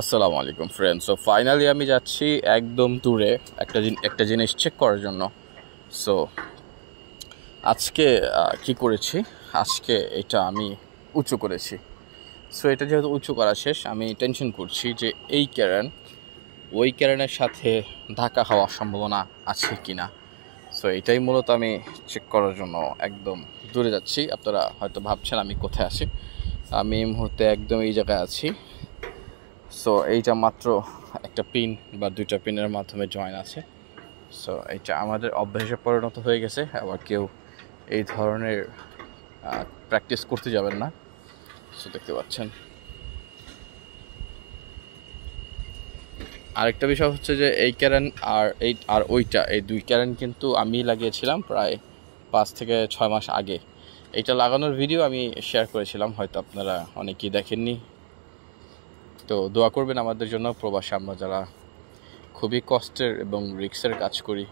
আসসালামু আলাইকুম friend. So finally আমি যাচ্ছি একদম দূরে একটা জিনিস চেক করার জন্য। সো আজকে কি করেছি, আজকে এটা আমি উঁচু করেছি। সো এটা যেহেতু উঁচু করা শেষ, আমি টেনশন করছি যে এই ক্যারেন ওই ক্যারেনের সাথে ধাক্কা খাওয়ার সম্ভাবনা আছে কি না। সো এটাই মূলত আমি চেক করার জন্য একদম দূরে যাচ্ছি। আপনারা হয়তো ভাবছেন আমি কোথায় আছি। আমি এই মুহূর্তে একদম এই জায়গায় আছি। সো এইটা মাত্র একটা পিন বা দুইটা পিনের মাধ্যমে জয়েন আছে। সো এটা আমাদের অভ্যাসে পরিণত হয়ে গেছে। আবার কেউ এই ধরনের প্র্যাকটিস করতে যাবেন না। সো দেখতে পাচ্ছেন। আরেকটা বিষয় হচ্ছে যে এই ক্যারেন আর ওইটা, এই দুই ক্যারেন কিন্তু আমি লাগিয়েছিলাম প্রায় 5 থেকে 6 মাস আগে। এইটা লাগানোর ভিডিও আমি শেয়ার করেছিলাম, হয়তো আপনারা অনেকেই দেখেননি। তো দোয়া করবেন আমাদের জন্য, প্রবাসে আমরা যারা খুবই কষ্টের এবং রিস্কের কাজ করি।